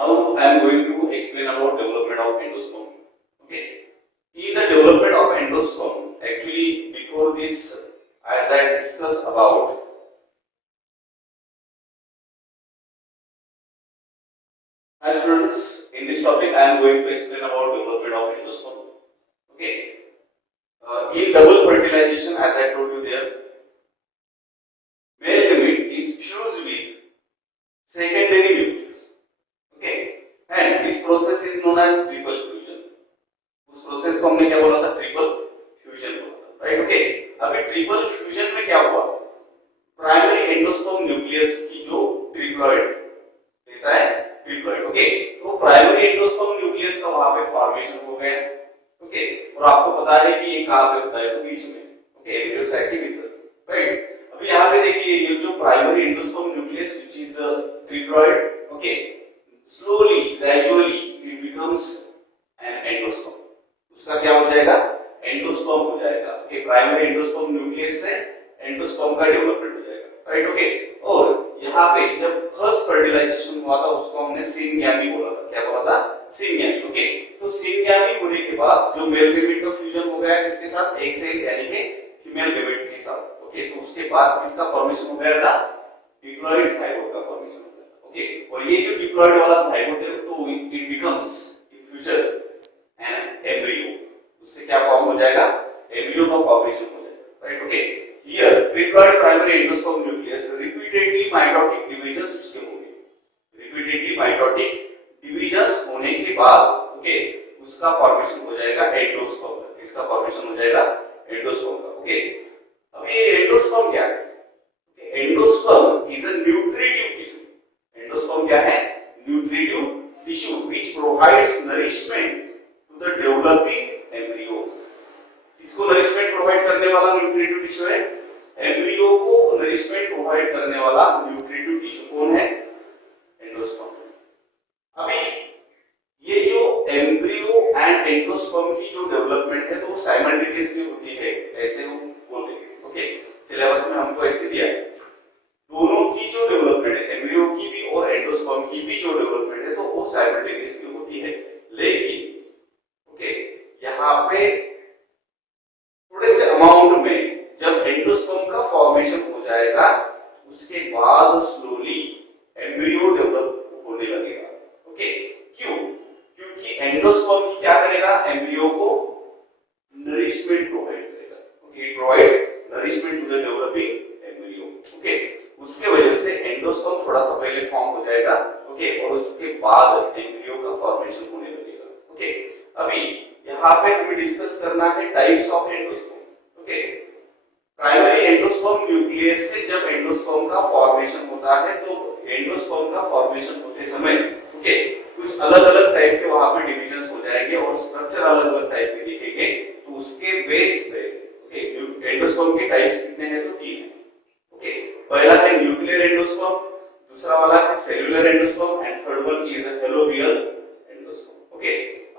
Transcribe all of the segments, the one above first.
Now I am going to explain about development of endosperm. Okay. In the development of endosperm, actually before this, as I discussed about hi students, in this topic I am going to explain about development of endosperm. Okay. In double fertilization, as I told you there, male gamete is fused with secondary nucleus. Okay. And this process is known as triple fusion. उस process को हमने क्या बोला था? Triple fusion बोला था, right? Okay. अभी triple fusion में क्या हुआ? प्राइमरी एंडोस्पर्म न्यूक्लियस की जो ट्रिप्लॉइड, कैसा है? ट्रिप्लॉइड. ओके. तो प्राइमरी एंडोस्पर्म न्यूक्लियस का वहां पे फॉर्मेशन हो गया. ओके. और आपको पता है कि ये कहां पे होता है? तो बीच में. ओके. एम्ब्रियोसाइट के भीतर, राइट? अभी यहाँ पे देखिए, ये जो primary endosperm nucleus which is triploid, okay, slowly gradually it becomes an endosperm. उसका क्या हो जाएगा? एंडोस्पर्म हो जाएगा. ओके. प्राइमरी एंडोस्पर्म न्यूक्लियस से एंडोस्पर्म का डेवलपमेंट हो जाएगा, राइट? ओके. और यहाँ पे जब फर्स्ट फर्टिलाइजेशन हुआ था उसको हमने सिनगैमी बोला था. क्या बोला था? सिनगैमी. ओके. तो सिनगैमी होने के बाद जो मेल गैमेट का फ्यूजन हो गया किसके साथ? एक से यानी कि फीमेल गैमेट के साथ. ओके. तो उसके बाद किसका फॉर्मेशन हो गया था? डिप्लॉइड जाइगोट का फॉर्मेशन हो गया. ओके. और ये जो डिप्लॉइड वाला जाइगोट है तो it becomes in future an embryo. उससे क्या फॉर्म हो जाएगा? एम्ब्रियो का फॉर्मेशन हो जाएगा, right? Okay. Here triploid primary endosperm nucleus repeatedly mitotic divisions उसके होंगे. रिपीटेडली माइटोटिक डिवीजंस होने के बाद, ओके, उसका फॉर्मेशन हो जाएगा एंडोस्पर्म का. किसका फॉर्मेशन हो जाएगा? एंडोस्पर्म का. ओके. अब ये एंडोस्पर्म क्या है? Endosperm is a nutritive tissue. Endosperm क्या है? Nutritive tissue which provides nourishment to the developing embryo. इसको नरिशमेंट प्रोवाइड करने वाला न्यूट्रिटिव टिश्यू है. एम्ब्रियो को नरिशमेंट प्रोवाइड करने वाला न्यूट्रिटिव टिश्यू कौन है? एंडोस्पर्म. अभी ये जो एम्ब्रियो एंड एंडोस्पर्म की जो डेवलपमेंट है तो वो साइमल्टेनियसली होती है, ऐसे हम बोलेंगे. ओके. सिलेबस में हमको ऐसे दिया है. दोनों की जो डेवलपमेंट है, एम्ब्रियो की भी और एंडोस्पर्म की भी जो डेवलपमेंट है तो वो साइमल्टेनियसली होती है. लेकिन ओके, यहाँ पे थोड़े से अमाउंट में जब एंडोस्पर्म का फॉर्मेशन हो जाएगा उसके बाद स्लोली एम्ब्रियो डेवलप होने लगेगा. ओके. क्यों? क्योंकि एंडोस्पर्म की क्या करेगा? एम्ब्रियो को नरिशमेंट प्रोवाइड करेगा. Okay. It provides nourishment to the developing embryo. Okay. उसके वजह से एंडोस्पर्म थोड़ा सा पहले फॉर्म हो जाएगा. ओके. और उसके बाद एम्ब्रियो का फॉर्मेशन होने लगेगा. ओके. अभी यहाँ पे हमें डिस्कस करना है types of endosperm. Okay. Primary endosperm nucleus से जब एंडोस्पर्म का फॉर्मेशन होता है तो एंडोस्पर्म का फॉर्मेशन होते समय, ओके, कुछ अलग अलग टाइप के वहां पे डिविजन्स हो जाएंगे और स्ट्रक्चर अलग अलग टाइप के दिखेंगे. तो उसके बेस पे, ओके, एंडोस्पर्म के टाइप्स कितने हैं? तो 3 हैं. ओके. पहला है न्यूक्लियर एंडोस्पर्म, दूसरा वाला है cellular endosperm and third one is helobial endosperm. Okay.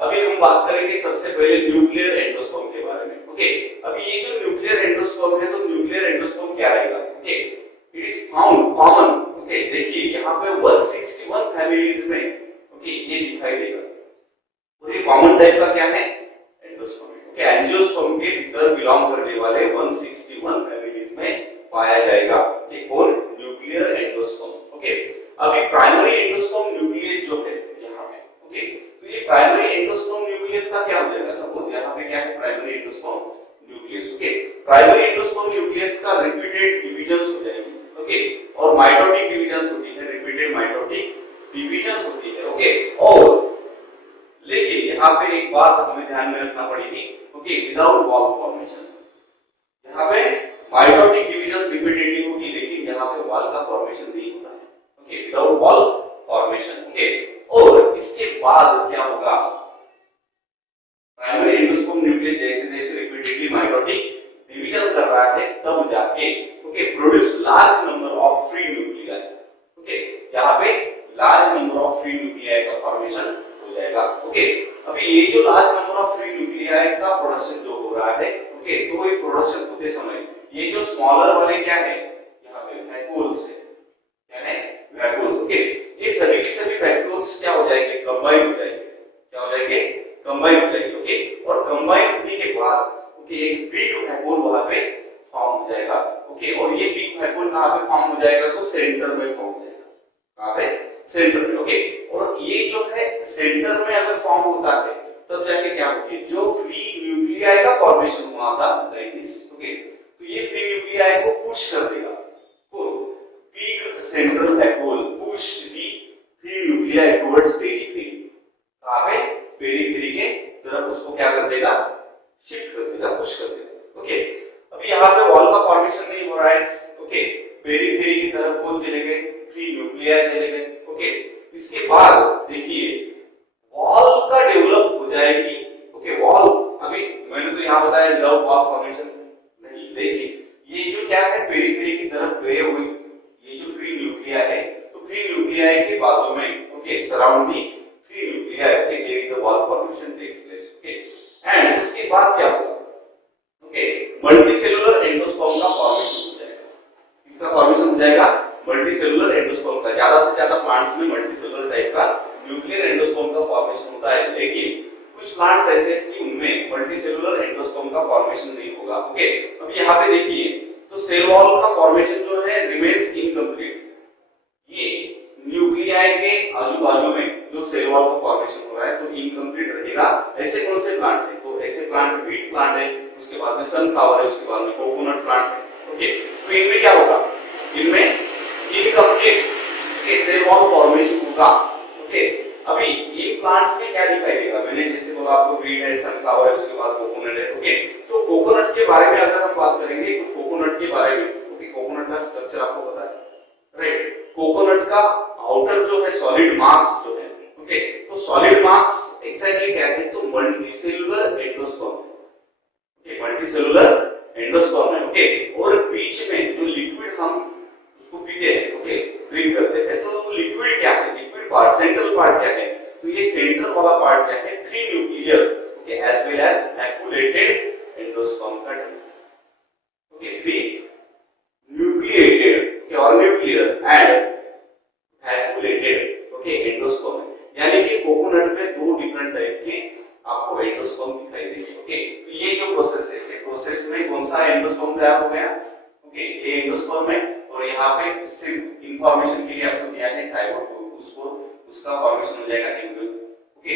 अभी हम बात करेंगे सबसे पहले न्यूक्लियर एंडोस्पर्म के बारे में. ओके. अभी ये जो न्यूक्लियर एंडोस्पर्म है तो न्यूक्लियर एंडोस्पर्म क्या रहेगा? Okay. It is found common. Okay. देखिए यहाँ पे 161 फैमिलीज में, ओके, ये दिखाई देगा. और ये कॉमन टाइप का क्या है? एंडोस्पर्म. ओके. एंजियोस्पर्म के भीतर बिलोंग करने वाले 161 फैमिलीज में पाया जाएगा. ये कौन? Nuclear endosperm. ओके. अभी प्राइमरी एंडोस्पर्म न्यूक्लियस जो है यहाँ पे, ओके, तो ये प्राइमरी एंडोस्पर्म न्यूक्लियस का क्या हो जाएगा? सपोज यहाँ पे क्या है? Primary endosperm nucleus. Okay. Primary endosperm nucleus का रिपीटेड डिविजन्स हो जाएंगे. ओके. और माइटोटिक डिविजन्स होती है, रिपीटेड माइटोटिक डिविजन्स होती है. ओके. और लेकिन यहाँ पे एक बात हमें ध्यान में रखना पड़ेगी. ओके. Without wall formation. यहाँ पे माइटोटिक डिविजन्स रिपीटेडली होगी लेकिन यहाँ पे वॉल का फॉर्मेशन नहीं होता है. Okay. Without wall formation. Okay. और इसके बाद क्या होगा? प्राइमरी एंडोस्पर्म न्यूक्लियस जैसे जैसे रिपीटेडली माइटोटिक डिवीजन कर रहा है तब जाके, okay, produce large number of free nuclei. Okay. यहाँ पे large number of free nuclei का फॉर्मेशन हो जाएगा. ओके. अभी ये जो large number of free nuclei का प्रोडक्शन जो हो रहा है, ओके, तो ये प्रोडक्शन होते समय ये जो स्मॉलर वाले क्या है? यहाँ पे वैक्यूल्स है. क्या है? वैक्यूल्स. ओके. ये सभी के सभी वैक्यूल्स एंडोस्पर्म्स क्या हो जाएंगे, कंबाइन हो जाएंगे, क्या हो जाएंगे, कंबाइन हो जाएंगे। ओके, और कंबाइन होने के बाद ओके एक बिग वैक्यूल वहां पे फॉर्म हो जाएगा। ओके, और ये बिग वैक्यूल कहां पे फॉर्म हो जाएगा, तो सेंटर में फॉर्म हो जाएगा, कहां पे, सेंटर में। ओके, और ये जो है सेंटर में अगर फॉर्म होता है तब जाके क्या होगी, जो फ्री न्यूक्लियाई का फॉर्मेशन हुआ था लाइक दिस। ओके, तो ये फ्री न्यूक्लियाई को पुश कर देगा, तो big central vacuole push the free nuclei towards periphery, कहां पे, पेरिफेरी के तरफ उसको क्या कर देगा, शिफ्ट कर देगा, पुश कर देगा। ओके, अभी यहाँ पे वॉल का फॉर्मेशन नहीं हो रहा है। ओके, पेरिफेरी की तरफ कौन चले गए, फ्री न्यूक्लियाई चले गए। ओके, इसके बाद देखिए वॉल का डेवलप हो जाएगी। ओके, वॉल अभी मैंने तो यहाँ बताया लव वॉल फॉर्मेशन नहीं, देखिए ये जो क्या है पेरिफेरी की तरफ गए हुए ये जो फ्री न्यूक्लियाई है, तो फ्री न्यूक्लियाई के बाजू में ओके सराउंडिंग फ्री न्यूक्लियाई के there is the wall formation takes place. Okay, and उसके बाद क्या होगा, ओके मल्टीसेलुलर एंडोस्पर्म का फॉर्मेशन हो जाएगा। इसका फॉर्मेशन हो जाएगा मल्टीसेलुलर एंडोस्पर्म का। ज्यादा से ज्यादा प्लांट्स में मल्टीसेलुलर टाइप का न्यूक्लियर एंडोस्पर्म का फॉर्मेशन होता है, लेकिन कुछ प्लांट्स ऐसे हैं कि उनमें मल्टीसेलुलर एंडोस्पर्म का फॉर्मेशन नहीं होगा। ओके, अब यहाँ पे देखिए तो सेल वॉल का फॉर्मेशन जो है रिमेन्स इनकम्प्लीट। ये न्यूक्लियाई के आजू बाजू में जो सेल वॉल का फॉर्मेशन हो रहा है तो इनकम्प्लीट रहेगा। ऐसे कौन से प्लांट है, तो ऐसे प्लांट व्हीट प्लांट है, उसके बाद में सनफ्लावर है, उसके बाद में कोकोनट प्लांट है। ओके, तो इनमें क्या होगा, इनमें इनकम्प्लीट सेल वॉल फॉर्मेशन होगा। ओके, अभी इन प्लांट्स में क्या दिखाई देगा, मैंने जैसे बोला आपको व्हीट है, सनफ्लावर है, उसके बाद कोकोनट है। ओके, तो कोकोनट के बारे में अगर हम बात करेंगे तो कोकोनट के बारे में ओके कोकोनट का स्ट्रक्चर आपको पता है, राइट। कोकोनट का आउटर जो है सॉलिड मास जो है, ओके तो सॉलिड मास एग्जैक्टली क्या है, तो multicellular endosperm. Okay, multicellular endosperm है। ओके, और बीच में जो लिक्विड हम उसको पीते हैं, ओके ड्रिंक करते हैं, तो लिक्विड क्या है, लिक्विड पार्ट सेंट्रल पार्ट क्या है, तो ये सेंटर वाला पार्ट क्या है, free nuclear okay as well as vacuolated endosperm का type. Okay, free nucleated okay और nuclear and vacuolated okay endosperm, यानी कि कोकोनट में दो डिफरेंट टाइप के आपको एंडोस्पर्म दिखाई देंगे। ओके, तो ये जो प्रोसेस है, प्रोसेस में कौन सा एंडोस्पर्म तैयार हो गया, ओके ये एंडोस्पर्म है, और यहाँ पे सिर्फ इंफॉर्मेशन के लिए आपको दिया है जाइगोट, उसको उसका फॉर्मेशन हो जाएगा एम्ब्रियो। ओके,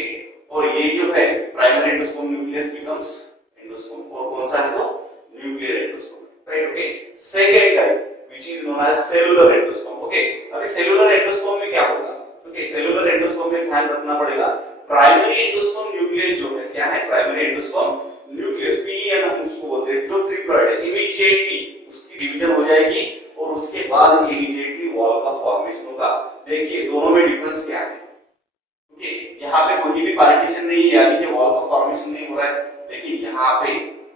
और ये जो है primary endosperm nucleus becomes endosperm, और कौन सा है तो nuclear endosperm, right. Okay, second type which is known as cellular endosperm. Okay, अभी सेलुलर एंडोस्पर्म में क्या होगा, ओके सेलुलर एंडोस्पर्म में ध्यान रखना पड़ेगा, प्राइमरी एंडोस्पर्म न्यूक्लियस जो है क्या है, प्राइमरी एंडोस्पर्म न्यूक्लियस पीएन हम उसको बोलते हैं, जो ट्रिप्लॉइड है, इमीडिएटली उसकी डिवीजन हो जाएगी और उसके बाद इमीडिएटली वॉल का फॉर्मेशन होगा। देखिए दोनों में डिफरेंस क्या है, ओके यहाँ पे कोई भी पार्टीशन नहीं है, यानी कि वॉल का फॉर्मेशन नहीं हो रहा है, लेकिन यहाँ पे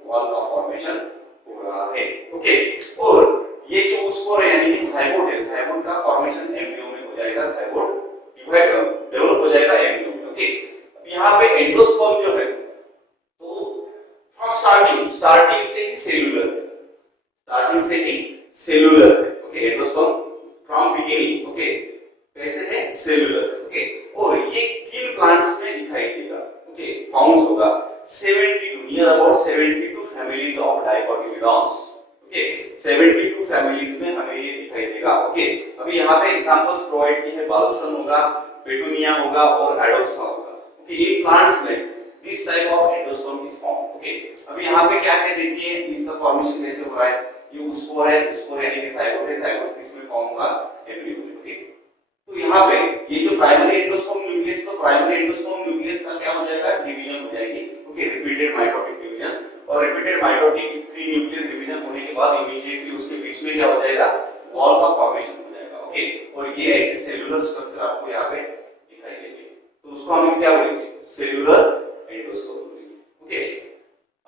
वॉल का फॉर्मेशन हो रहा है। ओके, और ये जो उसको यानी कि जाइगोट है, जाइगोट का फॉर्मेशन एम्ब्रियो में हो जाएगा, जाइगोट डिवाइड डेवलप हो जाएगा एम्ब्रियो में। ओके, अब यहाँ पे एंडोस्पर्म जो है तो फ्रॉम स्टार्टिंग से ही सेलुलर है, स्टार्टिंग से ही सेलुलर है। Okay, endosperm from beginning okay कैसे है, सेलुलर। ओके, और ये किन प्लांट्स में दिखाई देगा, ओके फाउंड होगा 72 near about 72 families of dicotyledons. Okay, 72 families में हमें ये दिखाई देगा। ओके, अभी यहाँ पे एग्जांपल्स प्रोवाइड की है, बाल्सम होगा, पेटूनिया होगा और एडोक्सा होगा। ओके, इन प्लांट्स में this type of endosperm is found. Okay, अभी यहाँ पे क्या है देखिए, इसका फॉर्मेशन कैसे हो रहा है, ये उसको है, उसको यानी कि जाइगोट है, जाइगोट किसमें फॉर्म होगा, एम्ब्रियो में। ओके, तो यहाँ पे ये जो प्राइमरी एंडोस्पर्म न्यूक्लियस, तो प्राइमरी एंडोस्पर्म न्यूक्लियस का क्या हो जाएगा, डिवीजन हो जाएगी। ओके, रिपीटेड माइटोटिक डिवीजंस, और repeated mitotic pre nuclear division होने के बाद इमीडिएटली उसके बीच में क्या हो जाएगा, वॉल का फॉर्मेशन हो जाएगा। ओके, और ये ऐसे सेलुलर स्ट्रक्चर आपको यहाँ पे दिखाई देंगे, तो उसको हम क्या बोलेंगे, सेलुलर एंडोस्पर्म बोलेंगे। ओके,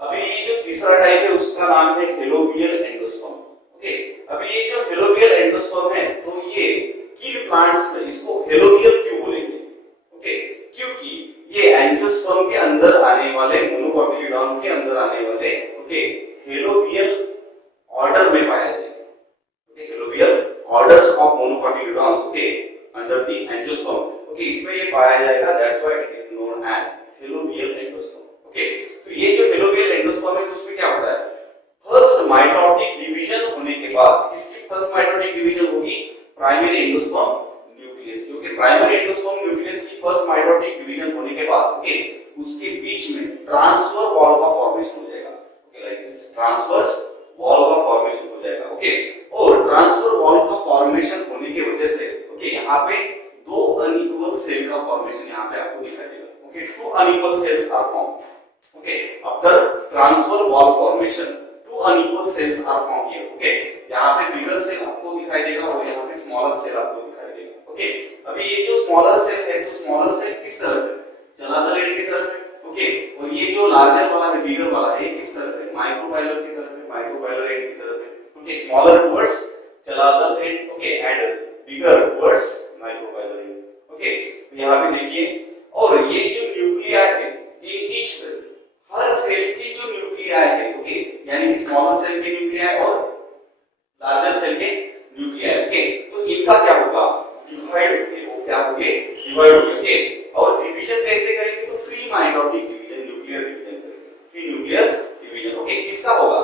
अभी जो तीसरा टाइप है उसका नाम है हेलोबियल एंडोस्पर्म। ओके, अभी ये जो हेलोबियल एंडोस्पर्म है तो ये किन प्लांट्स में इसको हेलोबियल क्यों बोलेंगे, ओके क्योंकि ये एंजियोस्पर्म के अंदर आने वाले, मोनोकोटिलिडॉन के अंदर आने वाले ओके हेलोबियल ऑर्डर में पाया जाएगा। Okay, helobial orders of monocotyledons okay under the angiosperm, okay इसमें ये पाया जाएगा, that's why it is known as helobial endosperm. Okay तो ये जो हेलोबियल एंडोस्पर्म है उसमें क्या होता है, फर्स्ट माइटोटिक डिवीजन होने के बाद, इसकी फर्स्ट माइटोटिक डिवीजन होगी प्राइमरी एंडोस्पर्म न्यूक्लियस, क्योंकि प्राइमरी एंडोस्पर्म न्यूक्लियस की फर्स्ट माइटोटिक डिवीजन होने के बाद ओके उसके बीच में ट्रांसफर वॉल का फॉर्मेशन हो जाएगा। Okay like this transverse wall का फॉर्मेशन हो जाएगा। ओके और ट्रांसफर वॉल का फॉर्मेशन होने की वजह से ओके यहाँ पे दो अनइक्वल सेल का फॉर्मेशन यहाँ पे आपको दिखाई देगा। Okay two unequal cells are form. Okay after transfer wall formation two unequal cells are form here. Okay यहाँ पे बिगर सेल आपको दिखाई देगा और यहाँ पे स्मॉलर सेल आपको दिखाई देगा। ओके अभी ये जो स्मॉलर सेल है तो स्मॉलर सेल किस तरफ है, चलाजल एंड की तरफ है। ओके और ये जो लार्जर वाला है बिगर वाला है किस तरफ है, माइक्रोपाइलर की तरफ है, माइक्रोपाइलर एंड की तरफ है। Okay smaller towards chalazal end okay and bigger towards micropylar end. Okay यहाँ पे देखिए और ये जो न्यूक्लिया है इन ईच सेल, हर सेल की जो न्यूक्लिया है ओके यानी कि स्मॉलर सेल के न्यूक्लिया और लार्जर सेल के न्यूक्लिया। ओके तो इनका क्या होगा, डिवाइड होंगे, वो क्या होंगे डिवाइड होंगे। और डिवीजन कैसे करेंगे तो free mitotic division, nuclear division करेंगे, फ्री न्यूक्लियर डिवीजन। ओके किसका होगा,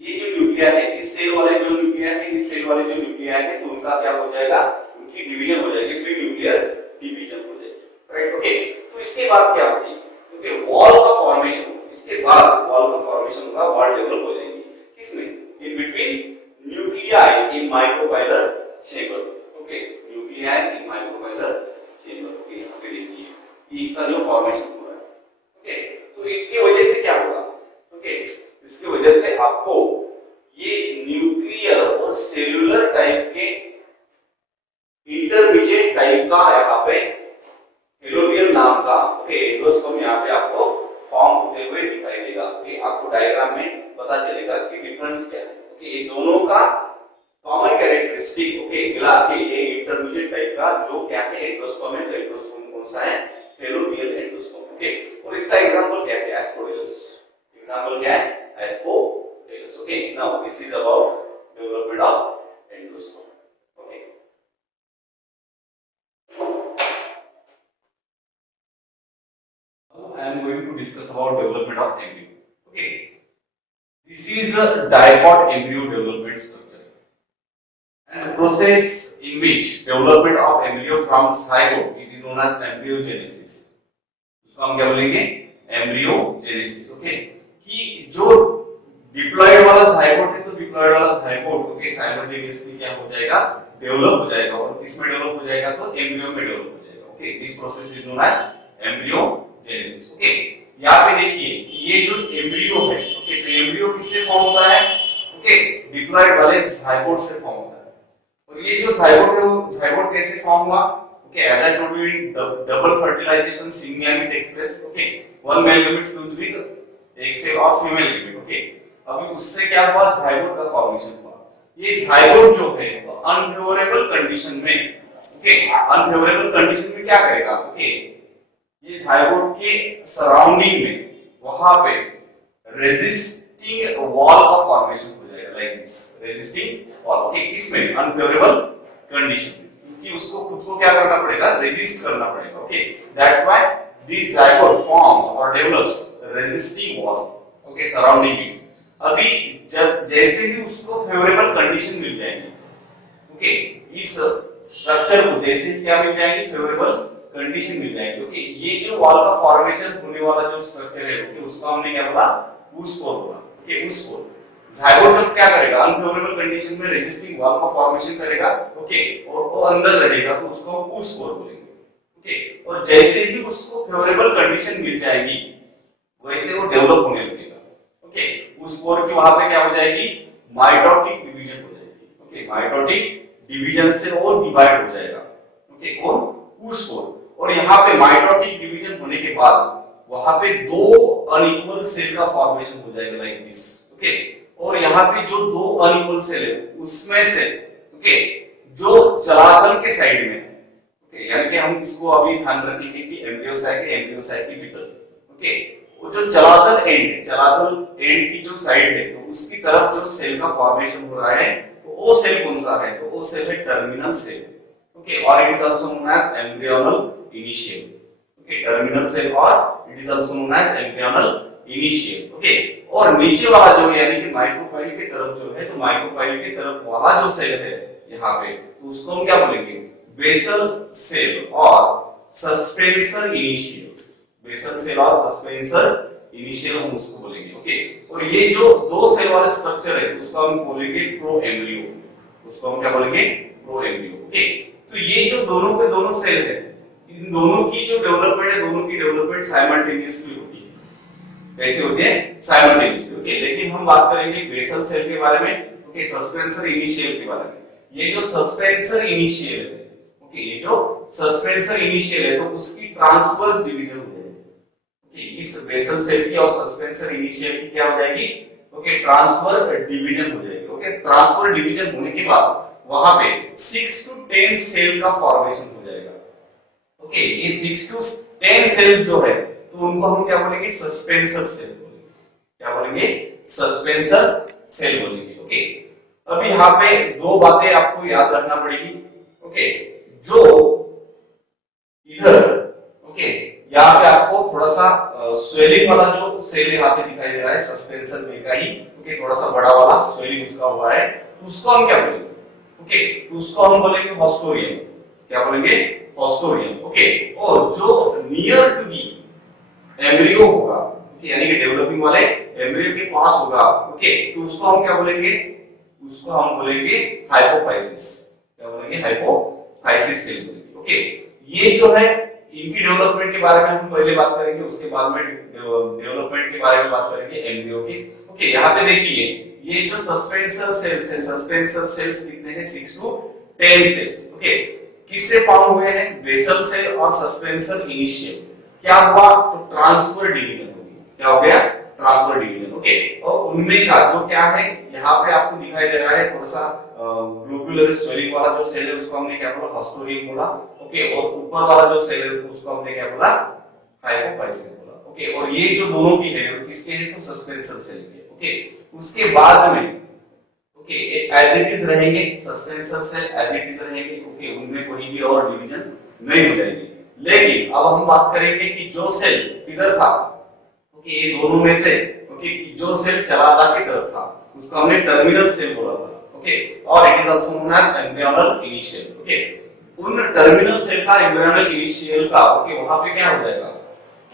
ये जो न्यूक्लिया है इस सेल वाले जो न्यूक्लिया है इस सेल वाले जो न्यूक्लिया है तो उनका क्या हो जाएगा, उनकी डिवीजन हो जाएगी, फ्री न्यूक्लियर डिवीजन हो जाएगी। राइट ओके तो इसके बाद क्या होगी, क्योंकि वॉल का फॉर्मेशन, इसके बाद वॉल का फॉर्मेशन होगा, वॉल डेवलप हो जाएगी किसमें, in between nuclei in micropylar chamber. Okay nuclei in micropylar chamber. Okay यहाँ पे देखिए ये इसका जो फॉर्मेशन हो रहा है। ओके तो इसकी वजह से क्या होगा, ओके इसकी वजह से आपको ये न्यूक्लियर और सेल्यूलर टाइप के इंटरमीडिएट टाइप का यहाँ पे हेलोबियल नाम का ओके एंडोस्पर्म यहाँ पे आपको फॉर्म होते हुए दिखाई देगा। ओके आपको डायग्राम में पता चलेगा कि डिफरेंस क्या है। ओके ये दोनों का कॉमन कैरेक्टरिस्टिक ओके मिला के ये इंटरमीडिएट टाइप का जो क्या है एंडोस्पर्म है। तो एंडोस्पर्म कौन सा है, हेलोबियल एंडोस्पर्म। ओके और इसका एग्जांपल क्या है, एस्पोडेलस। एग्जांपल क्या है, asphodelus. Okay now this is about development of endosperm. Okay I am going to discuss about development of embryo. Okay, this is a diploid embryo development structure and a process in which development of embryo from zygote it is known as embryogenesis. उसको हम क्या बोलेंगे, embryogenesis. Okay कि जो diploid वाला zygote है तो diploid वाला zygote ओके साइमल्टेनियसली क्या हो जाएगा, डेवलप हो जाएगा और किसमें डेवलप हो जाएगा तो एम्ब्रियो में डेवलप हो जाएगा। Okay this process is known as embryogenesis. Okay यहाँ पे देखिए कि ये जो एम्ब्रियो है ओके तो एम्ब्रियो किससे फॉर्म होता है, ओके डिप्लॉयड वाले ज़ाइगोट से फॉर्म होता है। और ये जो ज़ाइगोट है वो ज़ाइगोट कैसे फॉर्म हुआ, okay as I told you in double fertilisation single takes place. Okay one male gamete fuse with एक cell of female gamete. Okay अभी उससे क्या हुआ, ज़ाइगोट का फॉर्मेशन हुआ। ये ज़ाइगोट जो है तो अनफेवरेबल कंडीशन में ओके अनफेवरेबल कंडीशन में क्या करेगा, ओके ये ज़ाइगोट के सराउंडिंग में वहां पे रेजिस्टिंग वॉल का फॉर्मेशन हो जाएगा like this resisting wall. Okay किसमें, अनफेवरेबल कंडीशन में, क्योंकि उसको खुद को क्या करना पड़ेगा, रेजिस्ट करना पड़ेगा। Okay that's why the zygote forms और develops resisting wall okay surrounding में। अभी जब जैसे ही उसको फेवरेबल कंडीशन मिल जाएगी ओके इस स्ट्रक्चर को जैसे क्या मिल जाएगी, फेवरेबल कंडीशन मिल जाएगी। ओके ये जो वॉल का फॉर्मेशन होने वाला जो स्ट्रक्चर है ओके उसको हमने क्या बोला, वुड्स कोर बोला। ओके वुड्स कोर ज़ाइगोट जब क्या करेगा, अनफेवरेबल कंडीशन में रेजिस्टिंग वॉल का फॉर्मेशन करेगा ओके और वो अंदर रहेगा तो उसको हम वुड्स कोर बोलेंगे। ओके और जैसे ही उसको फेवरेबल कंडीशन मिल जाएगी वैसे वो डेवलप होने लगेगा। ओके उस कोर की वहां पे क्या हो जाएगी, माइटोटिक डिवीजन हो जाएगी। ओके माइटोटिक डिवीजन से वो डिवाइड हो जाएगा। ओके और वुड्स कोर और यहाँ पे माइटोटिक डिवीजन होने के बाद वहां पे दो अनइक्वल सेल का फॉर्मेशन हो जाएगा लाइक दिस। ओके और यहाँ पे जो दो अनइक्वल सेल है उसमें से ओके जो चलाजल के साइड में ओके यानी कि हम इसको अभी ध्यान रखेंगे कि एम्ब्रियोसाइट के भीतर ओके वो जो चलाजल एंड की जो साइड है तो उसकी तरफ जो सेल का फॉर्मेशन हो रहा है तो वो सेल कौन सा है, तो वो सेल है terminal cell. okay, or it is also known as embryonal initial, okay, terminal cell or it is also known as embryonal initial, okay। और नीचे वाला जो यानी कि माइक्रोफाइल की तरफ जो है, तो माइक्रोफाइल की तरफ वाला जो सेल है यहाँ पे, तो उसको हम क्या बोलेंगे, बेसल सेल और सस्पेंसर इनिशियल, बेसल सेल और सस्पेंसर इनिशियल हम उसको बोलेंगे, ओके। और ये जो दो सेल वाले स्ट्रक्चर है उसको हम बोलेंगे प्रो एम्ब्रियो, उसको हम क्या बोलेंगे, प्रो एम्ब्रियो, ओके। तो ये जो दोनों के दोनों सेल है, इन दोनों की जो डेवलपमेंट है, दोनों की डेवलपमेंट साइमल्टेनियसली होती है। कैसे होती है, साइमल्टेनियसली, ओके। लेकिन हम बात करेंगे बेसल सेल के बारे में, ओके, सस्पेंसर इनिशियल के बारे में। ये जो सस्पेंसर इनिशियल है, ओके, ये जो सस्पेंसर इनिशियल है, तो उसकी ट्रांसवर्स डिवीजन हो जाएगी, ओके। इस बेसल सेल की और सस्पेंसर इनिशियल की क्या हो जाएगी, ओके, ट्रांसफर डिवीजन हो जाएगी, ओके। ट्रांसफर डिवीजन होने के बाद वहां पे 6 to 10 सेल का फॉर्मेशन हो जाएगा, ओके। ये 6 to 10 सेल जो है, तो उनको हम क्या बोलेंगे, सस्पेंसर सेल बोलेंगे, क्या बोलेंगे, सस्पेंसर सेल बोलेंगे, ओके। अब यहाँ पे दो बातें आपको याद रखना पड़ेगी, ओके। जो इधर, ओके, यहाँ पे आपको थोड़ा सा स्वेलिंग वाला जो सेल यहाँ पे दिखाई दे रहा है, सस्पेंसर में का ही, ओके, थोड़ा सा बड़ा वाला स्वेलिंग उसका हुआ है, तो उसको हम क्या बोलेंगे, ओके, तो उसको हम बोलेंगे हॉस्टोरियम, क्या बोलेंगे, हॉस्टोरियम, ओके। और जो नियर टू दी एम्ब्रियो होगा, यानी कि डेवलपिंग वाले एम्ब्रियो के पास होगा, ओके, तो उसको हम क्या बोलेंगे, उसको हम बोलेंगे हाइपोफाइसिस, क्या बोलेंगे, हाइपोफाइसिस सेल बोलेंगे, ओके। ये जो है इनकी डेवलपमेंट के बारे में हम पहले बात करेंगे, उसके बाद में डेवलपमेंट के बारे में बात करेंगे एम्ब्रियो की, ओके। यहाँ पे देखिए ये जो सस्पेंसर सेल्स है, सस्पेंसर सेल्स कितने हैं, 6 to 10 सेल्स, ओके। किससे फॉर्म हुए हैं, बेसल सेल और सस्पेंसर इनिशियल। क्या हुआ, तो ट्रांसफर डिवीजन हो गया, क्या हो गया, ट्रांसफर डिवीजन, ओके। और उनमें का जो क्या है, यहाँ पे आपको दिखाई दे रहा है थोड़ा सा ग्लोब्युलर स्वेलिंग वाला जो सेल है उसको हमने क्या बोला, हॉस्टोरियम बोला, ओके। और ऊपर वाला जो सेल है उसको हमने क्या बोला, हाइपोफाइसिस बोला, ओके। और ये जो दोनों की है किसके है, तो सस्पेंसर सेल के, ओके। उसके बाद में, ओके, एज इट इज रहेंगे suspensor cell, as it is रहेंगे, ओके, उनमें कोई भी और डिवीजन नहीं हो जाएगी। लेकिन अब हम बात करेंगे कि जो सेल इधर था, ओके, ये दोनों में से, ओके, जो सेल चला जा की तरफ था उसको हमने टर्मिनल सेल बोला था, ओके। और it is also known as embryonal initial, okay. उन टर्मिनल सेल का, एम्ब्रियोनल इनिशियल का, ओके, वहां पे क्या हो जाएगा,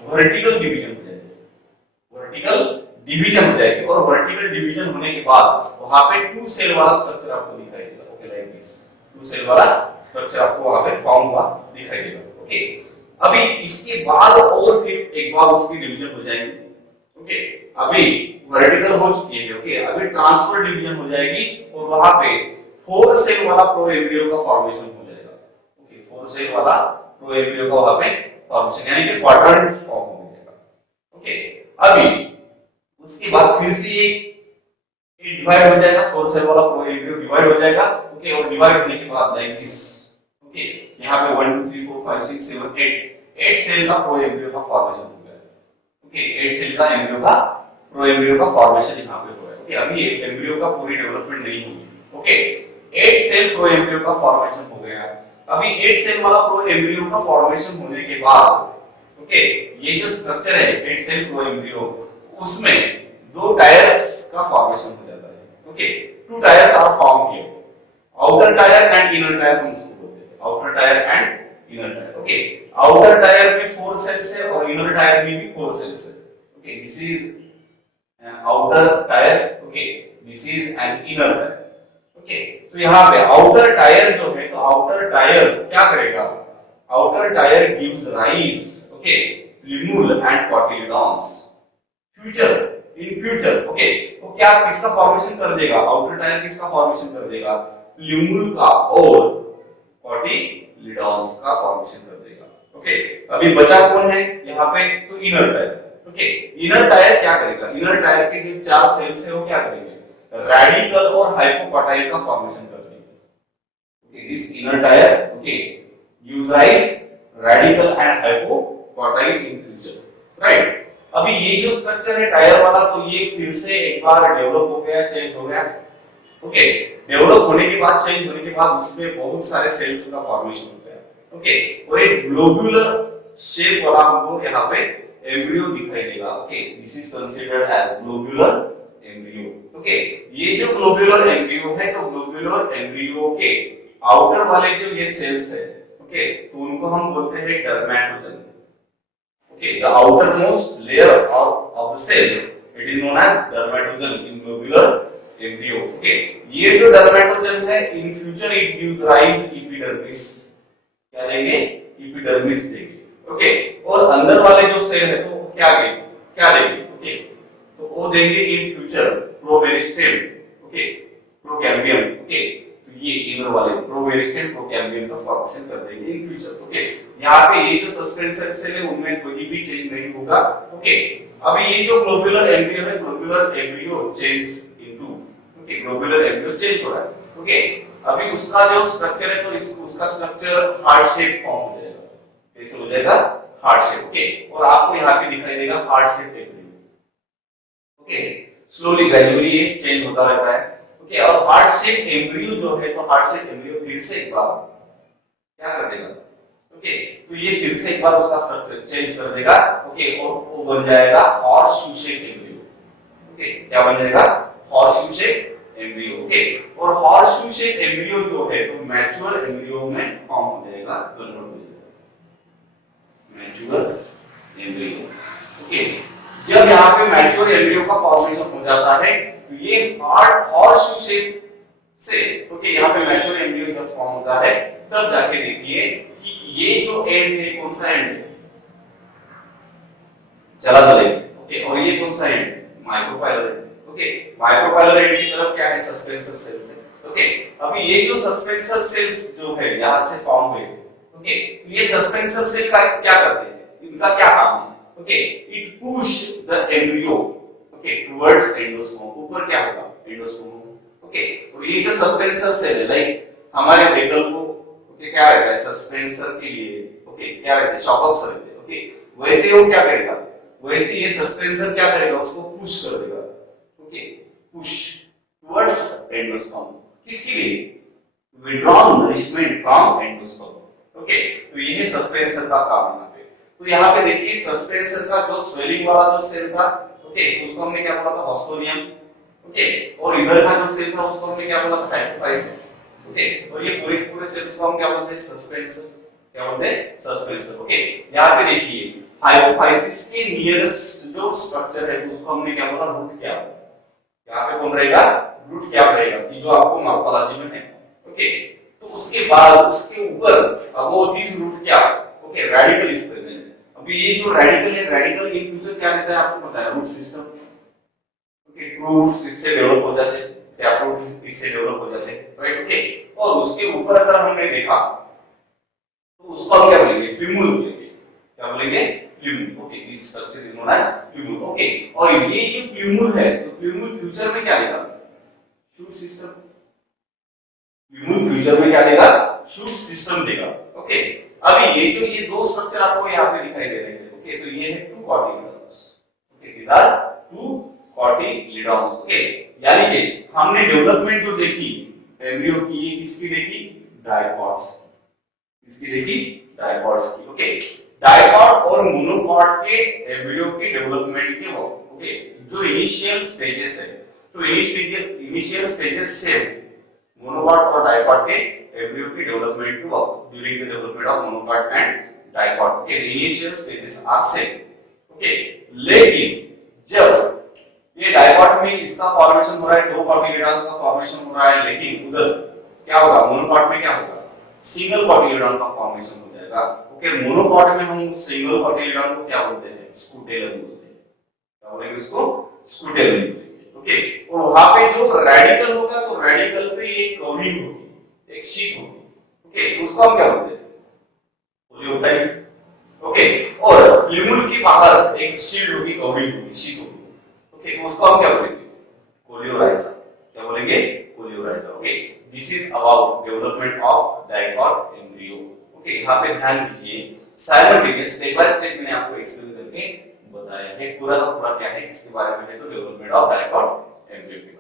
वर्टिकल डिवीजन हो जाएगा, वर्टिकल डिवीजन हो जाएगी। और वर्टिकल डिवीजन होने के बाद वहां पे 2 सेल वाला स्ट्रक्चर आपको दिखाई देगा, ओके, लाइक दिस 2 सेल वाला स्ट्रक्चर आपको वहां पे फॉर्म हुआ दिखाई देगा, ओके। अभी इसके बाद और फिर एक बार उसकी डिवीजन हो जाएगी, ओके। अभी वर्टिकल हो चुकी है, ओके, अभी ट्रांसफर डिवीजन हो जाएगी और वहां पे 4 सेल वाला प्रो एम्ब्रियो का फॉर्मेशन हो जाएगा, ओके। 4 सेल वाला प्रो एम्ब्रियो का वहां पे फॉर्मेशन, यानी कि क्वाड्रेंट फॉर्म हो जाएगा, ओके। अभी उसके बाद फिर से ये डिवाइड हो जाएगा, 4 सेल वाला प्रो एम्ब्रियो डिवाइड हो जाएगा, ओके। और डिवाइड होने के बाद लाइक दिस, ओके, यहाँ पे 1 2 3 4 5 6 7 8 सेल का प्रो एम्ब्रियो का फॉर्मेशन हो गया, ओके। 8 सेल का एम्ब्रियो का, प्रो एम्ब्रियो का फॉर्मेशन यहाँ पे हो रहा है, ओके। अभी एम्ब्रियो का पूरी डेवलपमेंट नहीं हुई, ओके। 8 सेल प्रो एम्ब्रियो का फॉर्मेशन हो गया। अभी 8 सेल वाला प्रो एम्ब्रियो का फॉर्मेशन होने के बाद, ओके, ये जो स्ट्रक्चर है 8 सेल प्रो एम्ब्रियो, उसमें 2 टायर्स का फॉर्मेशन हो जाता है, okay. 2 tiers are form here, outer tier and inner tier हम उसको बोलते हैं, outer tier and inner tier, okay. Outer tier में 4 सेल्स है और इनर टायर में भी 4 सेल्स है, okay. This is an outer tyre, okay, this is an inner tier, okay. तो यहाँ पे आउटर टायर जो है, तो आउटर टायर क्या करेगा, outer tyre gives rise, okay, लिम्यूल and cotyledons. Future, in future, okay, तो क्या किसका फॉर्मेशन कर देगा, आउटर टायर किसका फॉर्मेशन कर देगा, लिम्यूल का और कॉटिलिडॉन्स का फॉर्मेशन कर देगा, ओके। अभी बचा कौन है यहाँ पे, तो inner tier, okay. Inner tyre क्या करेगा, इनर टायर के जो 4 सेल्स है वो क्या करेंगे, रेडिकल और हाइपोकॉटाइल का फॉर्मेशन कर देंगे, okay. This inner tier, okay, gives rise radicle and hypocotyl in future, right. अभी ये जो स्ट्रक्चर है टायर वाला, तो ये फिर से एक बार डेवलप हो गया, चेंज हो गया, ओके, डेवलप होने के बाद, चेंज होने के बाद उसमें बहुत सारे सेल्स का फॉर्मेशन होता है। ओके, और एक ग्लोबुलर शेप वाला हमको यहाँ पे एम्ब्रियो दिखाई देगा। Okay, this is considered as globular embryo. Okay, ये जो ग्लोबुलर एम्ब्रियो है, तो ग्लोबुलर एम्ब्रियो के आउटर वाले जो ये सेल्स है, ओके, तो उनको हम बोलते हैं dermatogen. Okay, the outermost layer of the cells, it is known as dermatogen in globular embryo. Okay, ये जो डर्मेटोजन है, in future it gives rise epidermis. क्या देंगे? एपिडर्मिस देंगे। ओके, और अंदर वाले जो सेल है तो क्या देंगे? क्या देंगे? ओके, तो वो देंगे in future promeristem. Okay, procambium. Okay, तो ये इनर वाले प्रोमेरिस्टेम प्रोकैम्बियम का फॉर्मेशन कर देंगे इन फ्यूचर। ओके, यहाँ पे ये जो सस्पेंसर सेल है उनमें कोई भी चेंज नहीं होगा। ओके, अभी ये जो ग्लोबुलर एम्ब्रियो है, globular embryo change into, okay, globular embryo change हो रहा है। ओके, अभी उसका जो स्ट्रक्चर है, तो इसको उसका स्ट्रक्चर हार्ट शेप फॉर्म हो जाएगा। कैसे हो जाएगा? Heart shape. ओके, और आपको यहाँ पे दिखाई देगा heart shape embryo. Okay, slowly gradually ये चेंज होता रहता है। ओके, और हार्ट शेप एम्ब्रियो जो है, तो हार्ट शेप एम्ब्रियो फिर से एक बार क्या कर देगा? ओके, तो ये फिर से एक बार उसका स्ट्रक्चर चेंज कर देगा। ओके, और वो बन जाएगा हॉर्स शेप एम्ब्रियो। ओके, क्या बन जाएगा? Horse shape embryo. ओके, और हॉर्स शेप एम्ब्रियो जो है, तो मैच्योर एम्ब्रियो में फॉर्म हो जाएगा, कन्वर्ट हो जाएगा मैच्योर एम्ब्रियो। ओके, जब यहाँ पे मैच्योर एम्ब्रियो का फॉर्मेशन हो जाता है, तो ये हार्ड हॉर्स शेप से, ओके, यहाँ पे मैच्योर एम्ब्रियो जब फॉर्म होता है, तब जाके देखिए कि ये जो एंड है, कौन सा एंड है? चला चले। ओके, और ये कौन सा and? Micropylar end. Okay, micropylar and की तरफ क्या है? सस्पेंसर सेल्स है। ओके, अभी ये जो सस्पेंसर सेल्स जो है यहाँ से फॉर्म हुए, ओके, तो ये सस्पेंसर सेल का क्या करते हैं? इनका क्या काम है? Okay, it push the embryo, okay, towards endosperm. ऊपर क्या होगा? एंडोस्पर्म। ओके, तो ये जो सस्पेंसर सेल है, लाइक हमारे व्हीकल को, ओके, क्या रहता है सस्पेंसर के लिए? ओके, क्या रहता है? शॉक ऑब्जर्वर रहते हैं। ओके, वैसे वो क्या करेगा? वैसे ये सस्पेंसर क्या करेगा? उसको पुश कर देगा। Okay, push towards endosperm. किसके लिए? Withdrawn nourishment from endosperm. Okay, तो ये सस्पेंसर का काम है यहाँ पे। तो यहाँ पे देखिए सस्पेंसर का जो स्वेलिंग वाला जो सेल था, ओके, उसको हमने क्या बोला था? हॉस्टोरियम। ओके, और इधर का जो सेल था उसको हमने क्या बोला था? हाइपोफाइसिस। ओके, और ये पूरे पूरे सेल्स को हम क्या बोलते हैं? सस्पेंसर। क्या बोलते हैं? सस्पेंसर। ओके, यहाँ पे देखिए हाइपोफाइसिस के नियरेस्ट जो स्ट्रक्चर है उसको हमने क्या बोला? Root cap. यहाँ पे कौन रहेगा? रूट कैप रहेगा, कि जो आपको मॉर्फोलॉजी में है। ओके, तो उसके बाद उसके ऊपर अब this root cap, okay, radicle is present. अभी ये जो रेडिकल है, रेडिकल इन फ्यूचर क्या रहता है? आपको पता है, रूट सिस्टम। ओके, रूट्स इससे डेवलप हो जाते हैं, टैप रूट्स इससे डेवलप हो जाते हैं, राइट? ओके, और उसके ऊपर अगर हमने देखा तो उसको हम क्या बोलेंगे? प्यूमुल बोलेंगे। क्या बोलेंगे? Plumule. Okay, this structure is known as plumule. Okay, और ये जो प्यूमुल है, तो प्यूमुल फ्यूचर में क्या देगा? Shoot system. प्यूमुल फ्यूचर में क्या देगा? शूट सिस्टम देगा। ओके, अभी ये दो स्ट्रक्चर आपको यहाँ पे दिखाई दे रहे हैं। ओके, तो ये है two cotyledons. Okay, these are two cotyledons। Okay, यानी कि हमने डेवलपमेंट जो देखी एम्ब्रियो की, ये किसकी देखी? डायकॉट्स। किसकी देखी? डायकॉट्स की। ओके, डायकॉट और मोनोकॉट के एम्ब्रियो की डेवलपमेंट के वक्त, ओके, जो इनिशियल स्टेजेस है, तो इनिशियल स्टेजेस से मोनोकॉट और डायकॉट के एम्ब्रियो की डेवलपमेंट के वक्त, during the development of monocot and dicot के initial stages are same. Okay, लेकिन जब ये डायकॉट में इसका फॉर्मेशन हो रहा है, दो कॉटिलिडॉन्स का फॉर्मेशन हो रहा है, लेकिन उधर क्या होगा? मोनोकॉट में क्या होगा? सिंगल कॉटिलिडॉन का फॉर्मेशन हो जाएगा। ओके, मोनोकॉट में हम सिंगल कॉटिलिडॉन को क्या बोलते हैं? स्कूटेलम बोलते हैं। क्या बोलेंगे उसको? स्कूटेलम बोलेंगे। ओके, और वहां पे जो रेडिकल होगा, तो रेडिकल पे ये कवरिंग होगी, एक शीट होगी। ओके, उसको हम क्या बोलते हैं? पोलियोटाइप। ओके, और प्यूमुल के बाहर एक शील्ड होगी, कवरिंग होगी, शीट होगी। ओके, तो उसको हम क्या बोलेंगे? कोलियोराइजा। क्या बोलेंगे? Coleorhiza. Okay, this is about development of dicot embryo. Okay, यहाँ पे ध्यान दीजिए, साइमल्टेनियस स्टेप बाय स्टेप मैंने आपको एक्सप्लेन करके बताया है, पूरा का पूरा क्या है, किसके बारे में है, तो डेवलपमेंट ऑफ डायकॉट एम्ब्रियो।